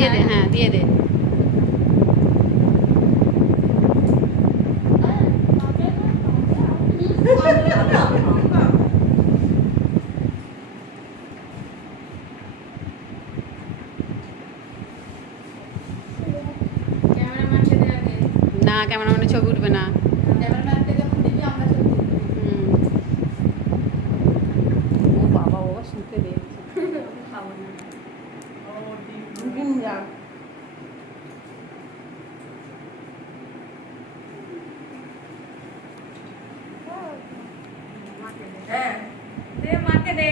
দিয়ে দে, হ্যাঁ দিয়ে দে। না, ক্যামেরাম্যানের ছবি উঠবে না। ও বাবা, ও শুনতে দেখছে। হ্যাঁ, দে মাকে দে।